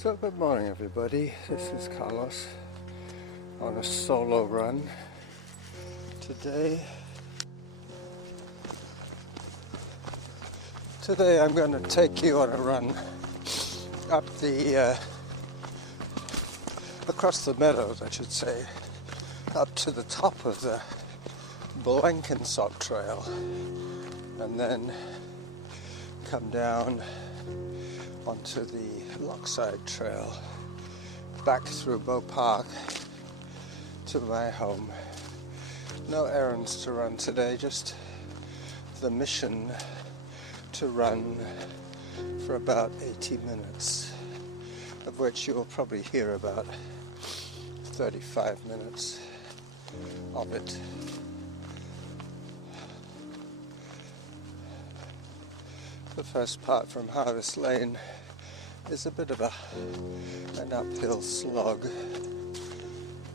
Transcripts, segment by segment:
So good morning everybody, this is Carlos on a solo run today. Today I'm going to take you on a run up across the meadows, I should say, up to the top of the Blenkinsop Trail and then come down onto the Lochside Trail back through Park to my home. No errands to run today, just the mission to run for about 80 minutes, of which you will probably hear about 35 minutes of it. The first part from Harvest Lane is a bit of an uphill slog,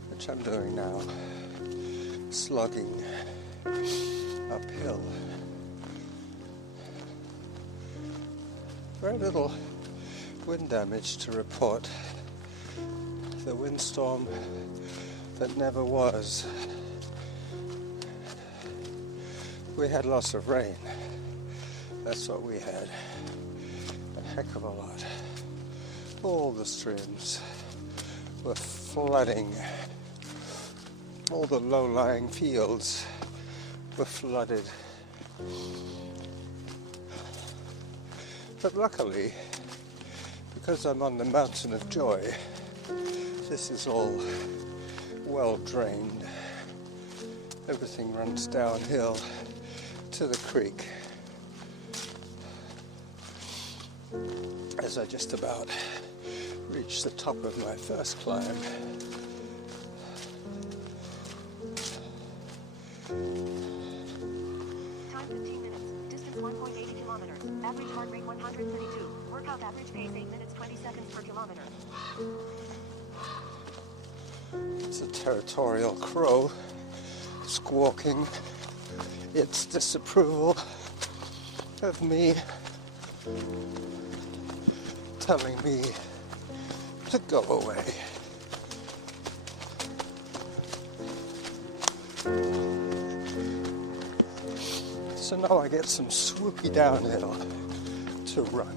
which I'm doing now, slogging uphill. Very little wind damage to report. The windstorm that never was. We had lots of rain. That's what we had. A heck of a lot. All the streams were flooding. All the low-lying fields were flooded. But luckily, because I'm on the Mountain of Joy, this is all well drained. Everything runs downhill to the creek. As I just about reached the top of my first climb. Time 15 minutes. Distance 1.80 kilometers. Average heart rate 132. Workout average pace 8 minutes 20 seconds per kilometer. It's a territorial crow squawking its disapproval of me, telling me to go away. So now I get some swoopy downhill to run.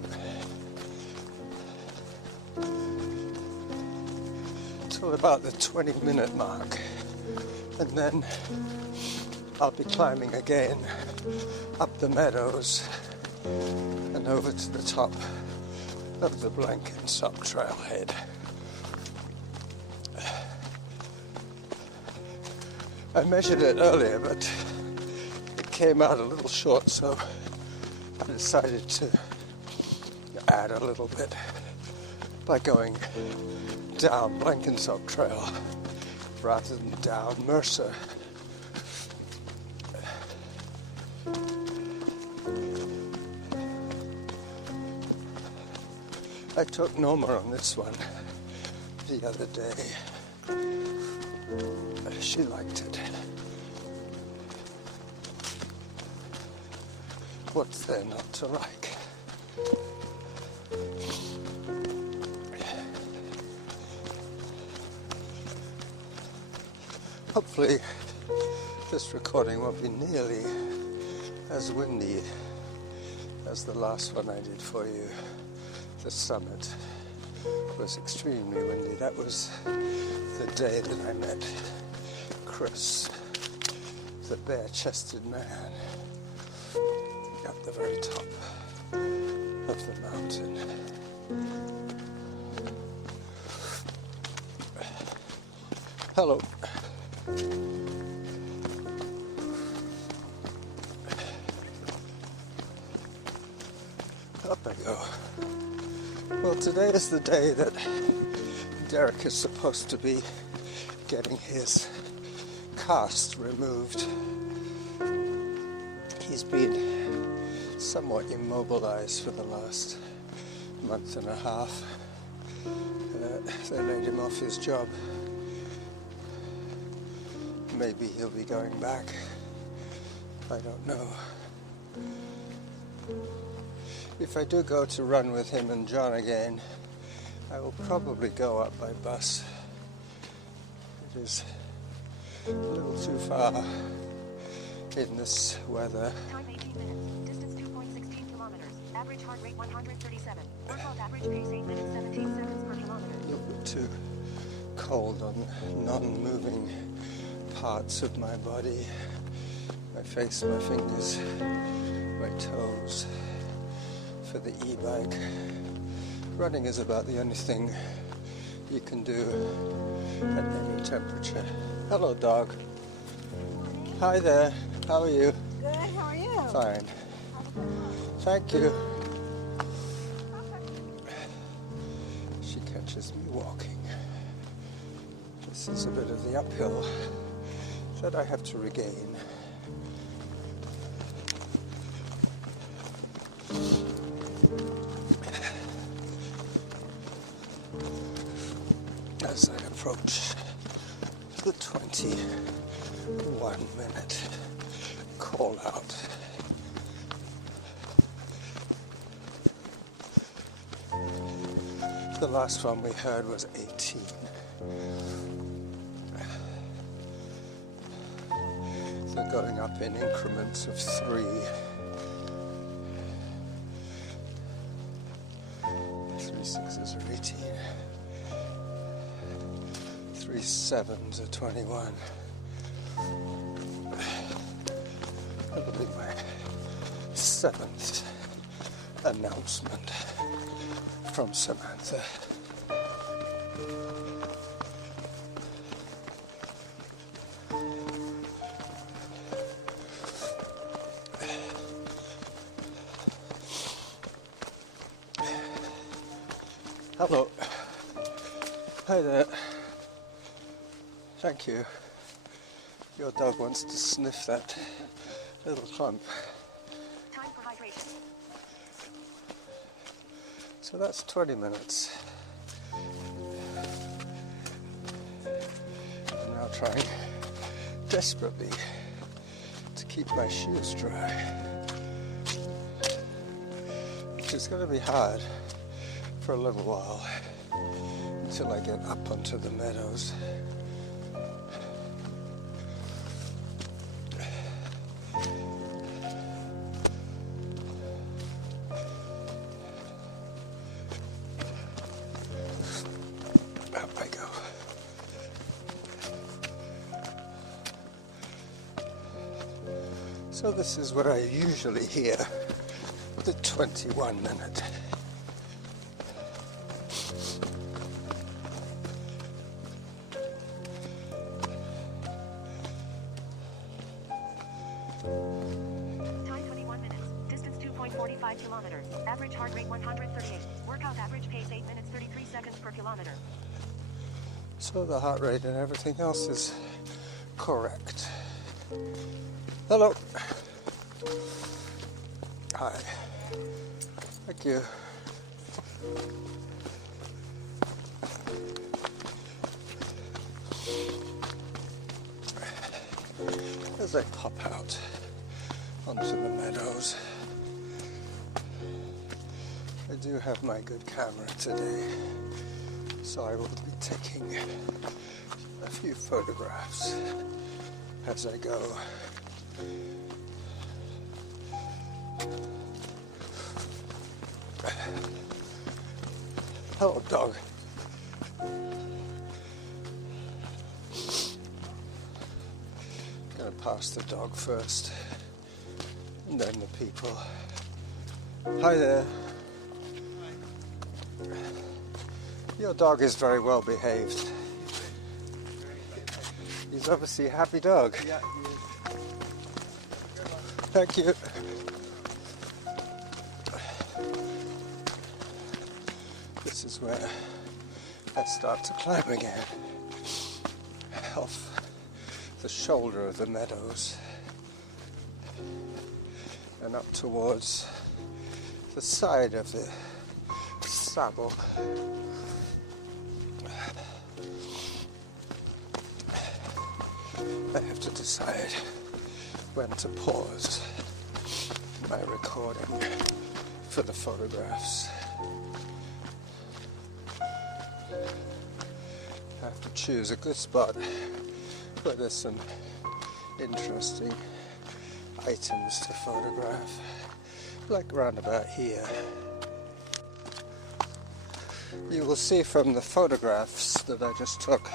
Till about the 20-minute mark. And then I'll be climbing again up the meadows and over to the top of the Blenkinsop Trailhead. I measured it earlier, but it came out a little short, so I decided to add a little bit by going down Blenkinsop Trail rather than down Mercer. I took Norma on this one the other day. She liked it. What's there not to like? Hopefully this recording won't be nearly as windy as the last one I did for you. The summit was extremely windy. That was the day that I met Chris, the bare-chested man, at the very top of the mountain. Hello. Up I go. Well, today is the day that Derek is supposed to be getting his cast removed. He's been somewhat immobilized for the last month and a half. They laid him off his job. Maybe he'll be going back. I don't know. If I do go to run with him and John again, I will probably go up by bus. It is a little too far in this weather. Time 18 minutes. Distance 2.16 kilometers. Average heart rate 137. Workout average pace 8 minutes 17 seconds per kilometer. A little bit too cold on non-moving parts of my body. My face, my fingers, my toes for the e-bike. Running is about the only thing you can do at any temperature. Hello, dog. Hi there. How are you? Good, how are you? Fine. Thank you. She catches me walking. This is a bit of the uphill that I have to regain. As I approach the 21-minute call out. The last one we heard was 18. They're going up in increments of 3. 3 6s are 18. 3 7s are 21. That'll be my 7th announcement from Samantha. Hello. Hi there. Thank you. Your dog wants to sniff that little clump. Time for hydration. So that's 20 minutes. I'm now trying desperately to keep my shoes dry, which is going to be hard for a little while until I get up onto the meadows. Up I go. So this is what I usually hear the 21 minute. Time 21 minutes. Distance 2.45 kilometers. Average heart rate 138. Workout average pace 8 minutes 33 seconds per kilometer. So the heart rate and everything else is correct. Hello. Hi. Thank you. As I pop out onto the meadows, I do have my good camera today, so I will be taking a few photographs as I go. Hello, dog. Gonna pass the dog first, and then the people. Hi there. Your dog is very well behaved. He's obviously a happy dog. Yeah, he is. Thank you. This is where I start to climb again. Off the shoulder of the meadows and up towards the side of the saddle. I have to decide when to pause my recording for the photographs. I have to choose a good spot where there's some interesting items to photograph, like round about here. You will see from the photographs that I just took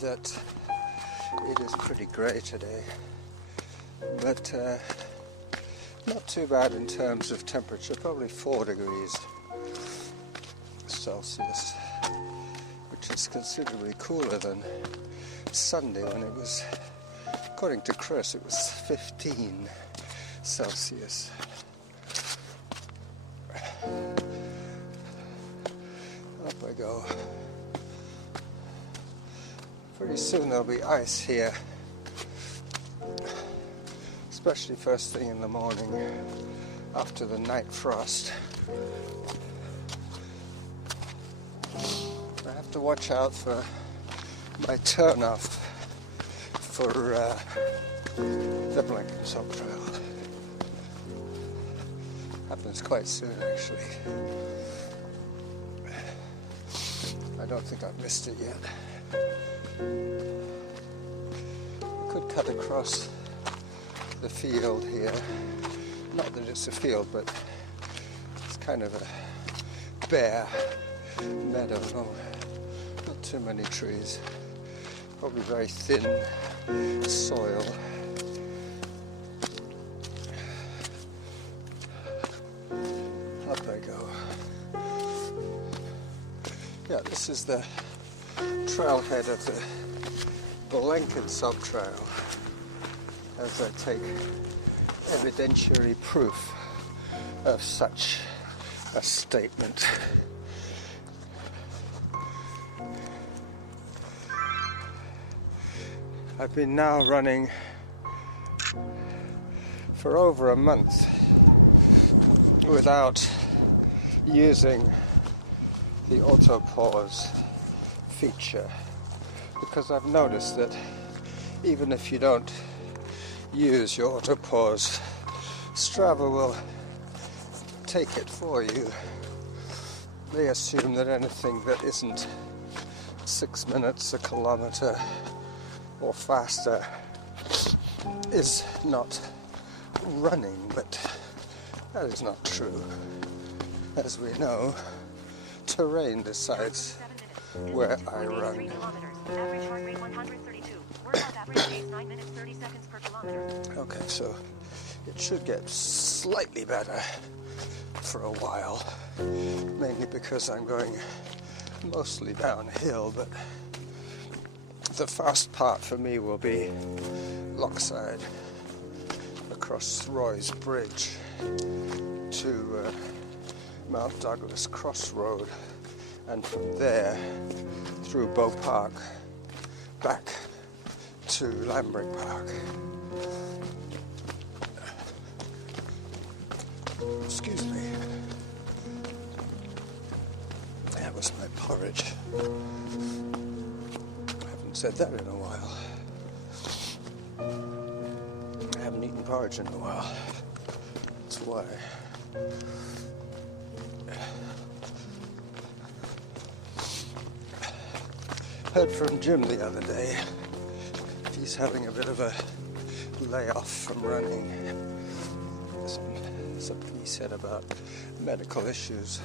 that it is pretty grey today, but not too bad in terms of temperature, probably 4 degrees Celsius, which is considerably cooler than Sunday when it was, according to Chris, it was 15 Celsius. Up I go. Pretty soon there'll be ice here, especially first thing in the morning after the night frost. I have to watch out for my turn-off for the Blenkinsop Trail. Happens quite soon, actually. I don't think I've missed it yet. I could cut across the field here. Not that it's a field, but it's kind of a bare meadow. Not too many trees. Probably very thin soil. Up I go. Yeah, this is the trailhead of the Blenkinsop Trail, as I take evidentiary proof of such a statement. I've been now running for over a month without using the auto pause feature, because I've noticed that even if you don't use your auto pause, Strava will take it for you. They assume that anything that isn't 6 minutes a kilometer or faster is not running, but that is not true. As we know, terrain decides where I run. Average heart rate 132. Workout average pace 9 minutes 30 seconds per kilometer. Okay, so it should get slightly better for a while, mainly because I'm going mostly downhill, but the fast part for me will be Lochside, across Roy's Bridge to Mount Douglas Crossroad, and from there through Bow Park back to Lambrick Park. Excuse me. That was my porridge. I haven't said that in a while. I haven't eaten porridge in a while. That's why. Heard from Jim the other day. He's having a bit of a layoff from running. Something he said about medical issues,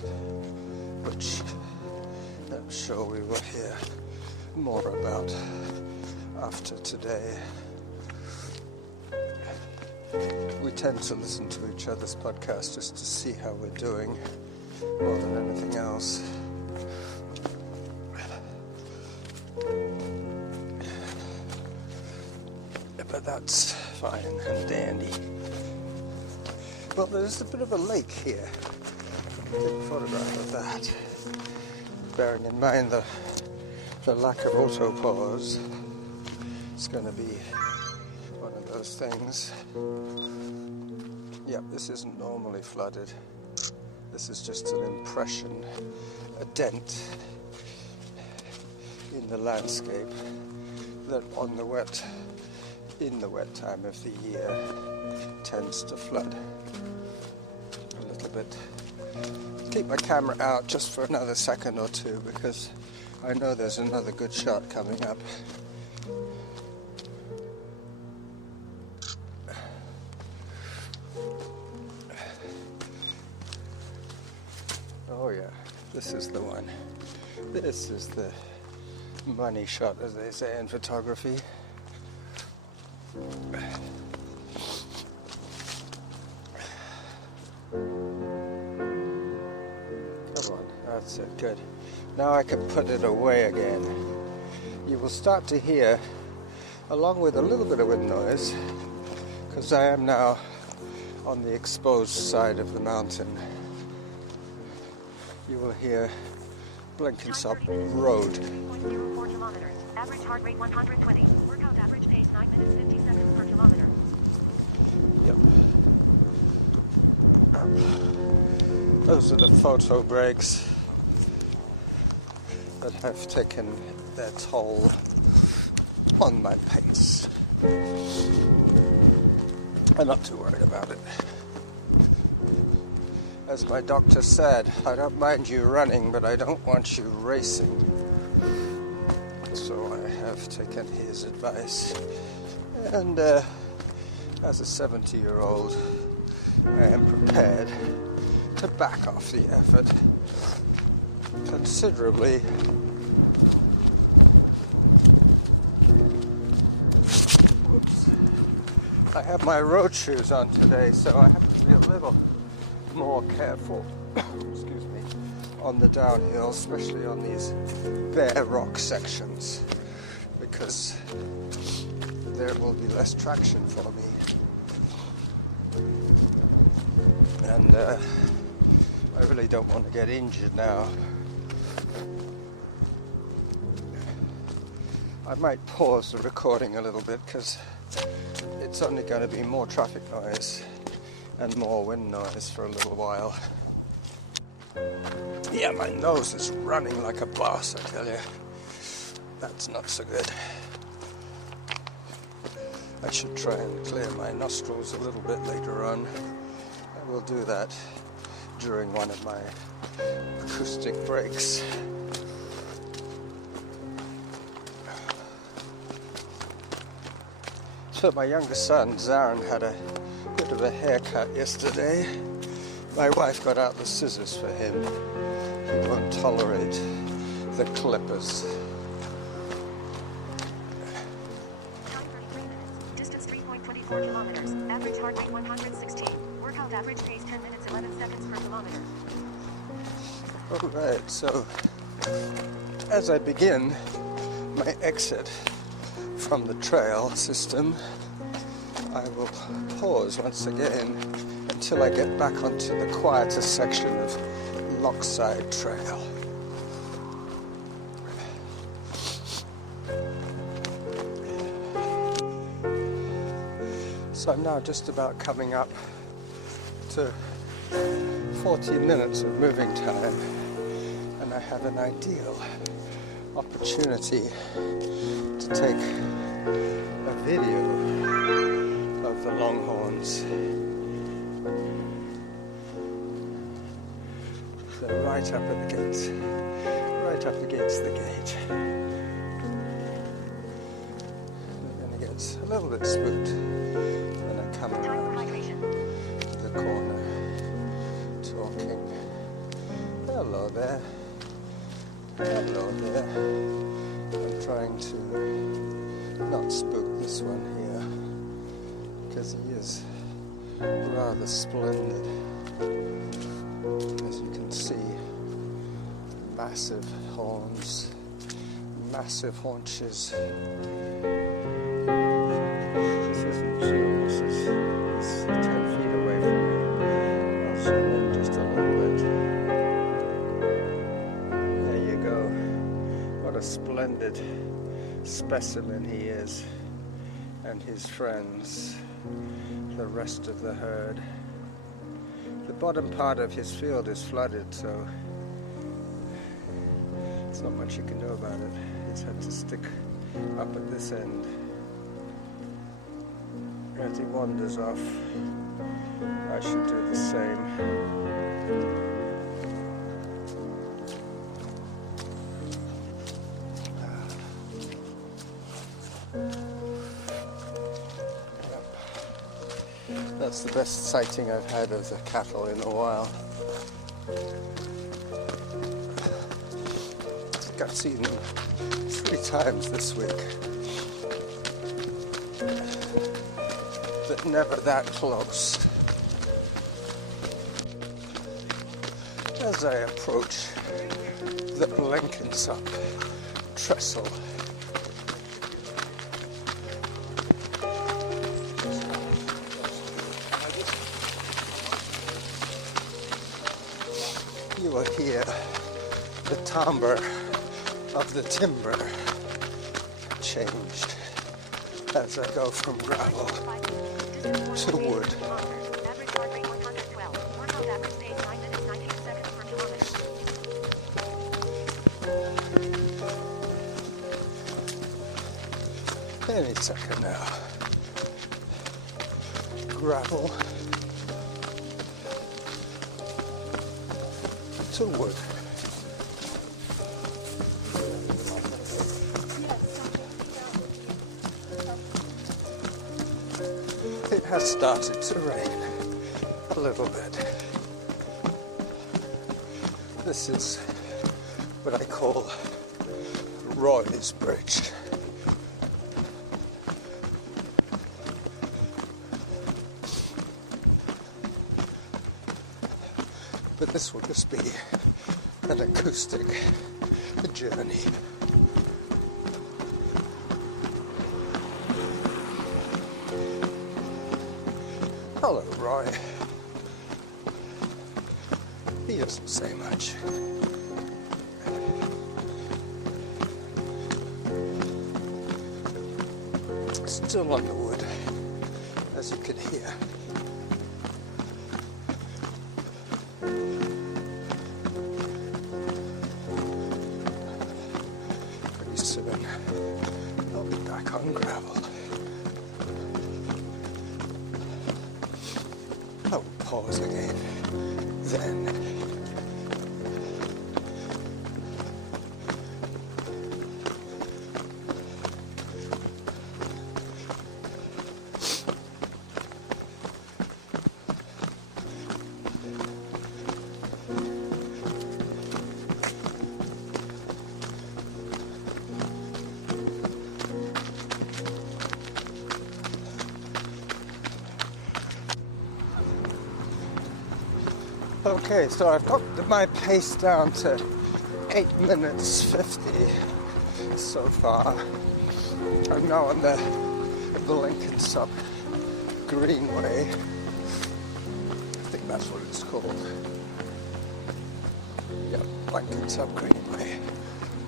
which I'm sure we will hear more about after today. We tend to listen to each other's podcasts just to see how we're doing more than anything else. But that's fine and dandy. Well, there's a bit of a lake here. Take a photograph of that. Bearing in mind the lack of auto pause, it's going to be one of those things. Yep, this isn't normally flooded. This is just an impression, a dent in the landscape that in the wet time of the year tends to flood a little bit keep my camera out just for another second or two because I know there's another good shot coming up. Oh yeah, this is the one. This is the money shot, as they say in photography. Come on, that's it, good. Now I can put it away again. You will start to hear, along with a little bit of wind noise, because I am now on the exposed side of the mountain, you will hear Blenkinsop Road. 0.04 kilometers. Average heart rate 120. Workout average pace 9 minutes 50 seconds per kilometer. Yep. Those are the photo breaks that have taken their toll on my pace. I'm not too worried about it. As my doctor said, I don't mind you running, but I don't want you racing. So I have taken his advice. And as a 70-year-old, I am prepared to back off the effort considerably. Whoops. I have my road shoes on today, so I have to be a little more careful, excuse me, on the downhill, especially on these bare rock sections, because there will be less traction for me. And I really don't want to get injured now. I might pause the recording a little bit because it's only going to be more traffic noise and more wind noise for a little while. Yeah, my nose is running like a boss, I tell you. That's not so good. I should try and clear my nostrils a little bit later on. I will do that during one of my acoustic breaks. So my youngest son, Zarin, had a bit of a haircut yesterday. My wife got out the scissors for him. He won't tolerate the clippers. Time 33 minutes. Distance 3.24 kilometers. Average heart rate 116. Workout average pace 10 minutes 11 seconds per kilometer. Alright, so as I begin my exit from the trail system, I will pause once again until I get back onto the quieter section of Lochside Trail. So I'm now just about coming up to 40 minutes of moving time, and I have an ideal opportunity to take a video of the Longhorns. They're right up at the gates, right up against the gate. They're going to get a little bit spooked when I come around the corner talking. Hello there. Hello there. I'm trying to not spook this one here because he is rather splendid. As you can see, massive horns, massive haunches. This isn't June, this is 10 feet away from me. I'll zoom in just a little bit. There you go. What a splendid specimen he is, and his friends, the rest of the herd. The bottom part of his field is flooded, so there's not much you can do about it. He's had to stick up at this end. As he wanders off, I should do the same. That's the best sighting I've had of the cattle in a while. I've seen them 3 times this week, but never that close. As I approach the Blenkinsop Trail, you will hear the timbre of the timber changed as I go from gravel to wood. Any second now. Gravel to wood. It has started to rain a little bit. This is what I call Roy's Bridge. But this will just be an acoustic journey. Hello, Roy. He doesn't say much. Still on the wood, as you can hear. Pretty soon, I'll be back on gravel. I will pause again, then. Okay, so I've got my pace down to 8 minutes 50 so far. I'm now on the Blenkinsop Greenway. I think that's what it's called. Yeah, Blenkinsop Greenway.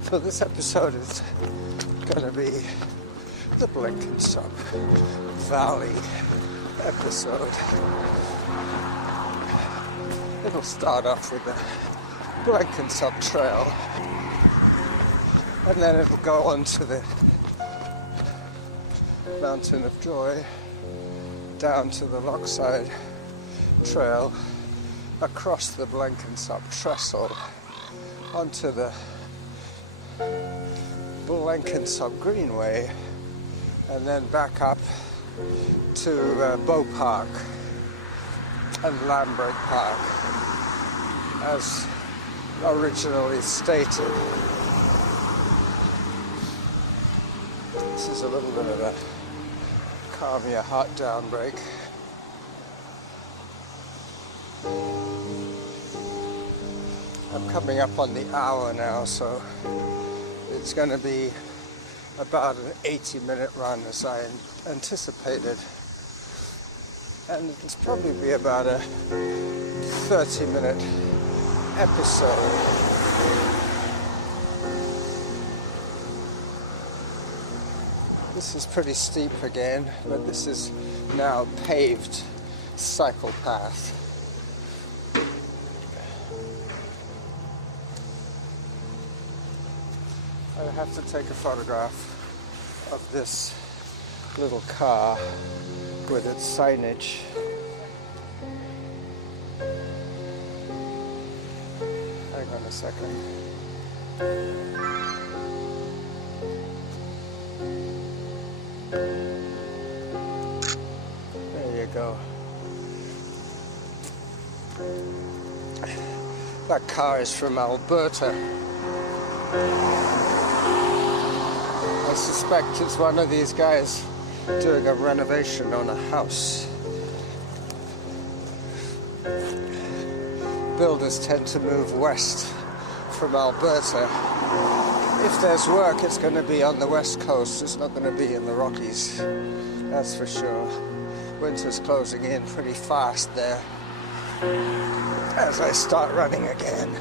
So this episode is going to be the Blenkinsop Valley episode. It'll start off with the Blenkinsop Trail, and then it'll go on to the Mountain of Joy, down to the Lochside Trail, across the Blenkinsop Trail, onto the Blenkinsop Greenway, and then back up to Bow Park and Lambrick Park, as originally stated. This is a little bit of a calm your heart down break. I'm coming up on the hour now, so it's going to be about an 80-minute run as I anticipated. And it'll probably be about a 30-minute episode. This is pretty steep again, but this is now paved cycle path. I have to take a photograph of this little car with its signage. Hang on a second. There you go. That car is from Alberta. I suspect it's one of these guys doing a renovation on a house. Builders tend to move west from Alberta. If there's work, it's going to be on the west coast. It's not going to be in the Rockies. That's for sure. Winter's closing in pretty fast there as I start running again.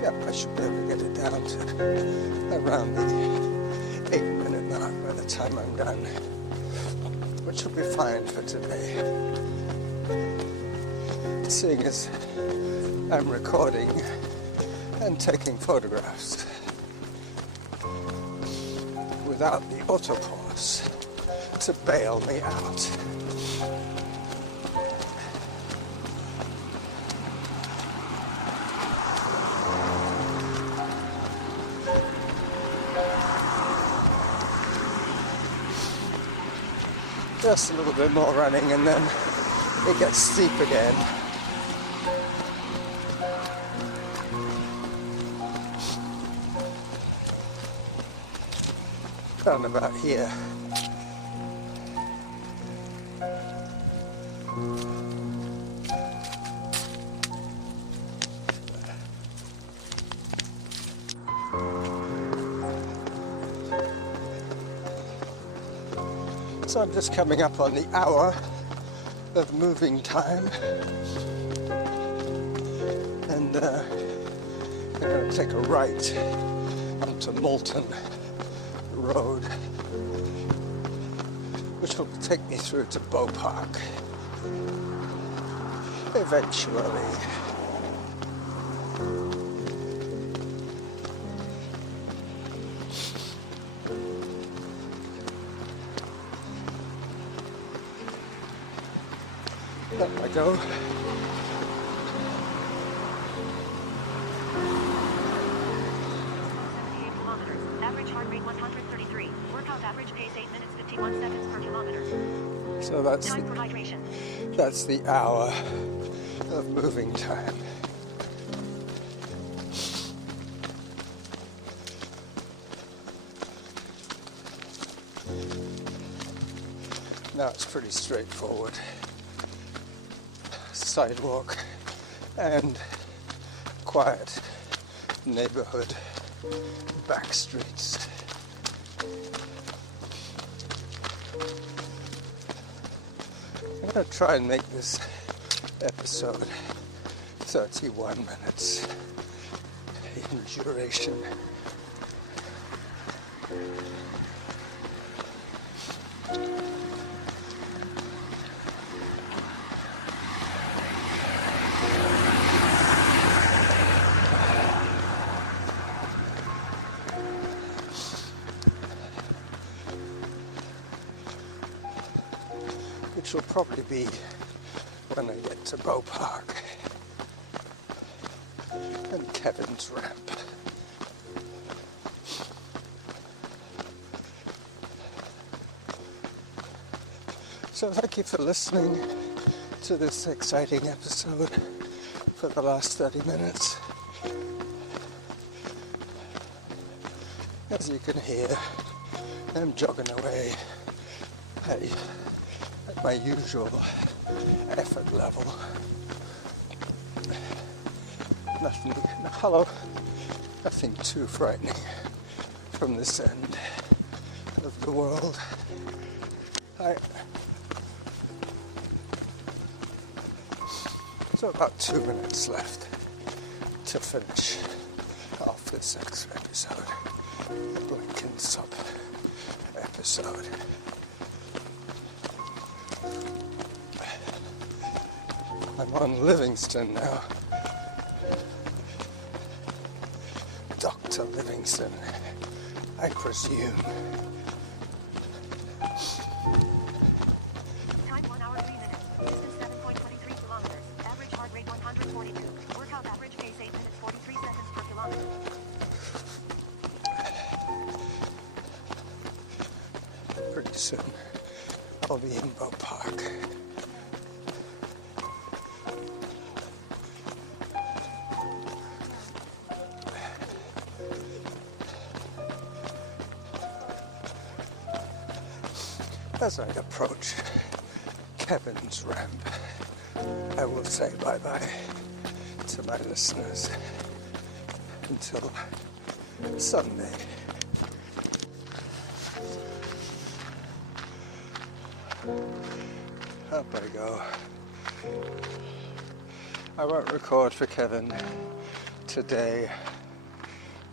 Yep, I should be able to get it down to around the 8-minute mark by the time I'm done, which will be fine for today. Seeing as I'm recording and taking photographs without the autopause to bail me out. Just a little bit more running and then it gets steep again. Around about here. So I'm just coming up on the hour of moving time, and I'm going to take a right onto Moulton Road, which will take me through to Bow Park eventually. There I go. Average heart rate 133. Workout average pace 8 minutes 51 seconds per kilometer. So that's Time for hydration. that's the hour of moving time. Now it's pretty straightforward. Sidewalk and quiet neighborhood back streets. I'm going to try and make this episode 31 minutes in duration. Which will probably be when I get to Bow Park and Kevin's Ramp. So thank you for listening to this exciting episode for the last 30 minutes. As you can hear, I'm jogging away at my usual effort level. Nothing too frightening from this end of the world. So about 2 minutes left to finish off this episode, the Blenkinsop episode. I'm on Livingston now. Dr. Livingston, I presume. Time 1 hour 3 minutes. Distance 7.23 kilometers. Average heart rate 142. Workout average pace 8 minutes 43 seconds per kilometer. soon I'll be in Boat Park. As I approach Kevin's ramp, I will say bye-bye to my listeners until Sunday. Up I go. I won't record for Kevin today.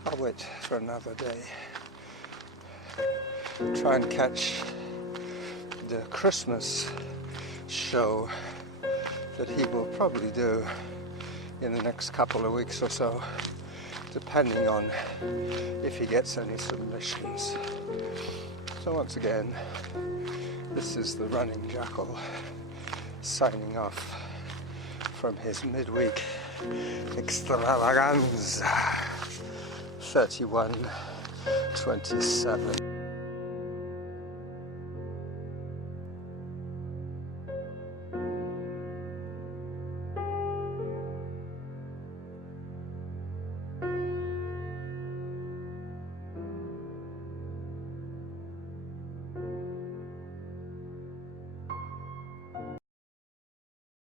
I'll wait for another day. Try and catch the Christmas show that he will probably do in the next couple of weeks or so, depending on if he gets any submissions. So once again, this is the Running Jackal signing off from his midweek extravaganza 31/27.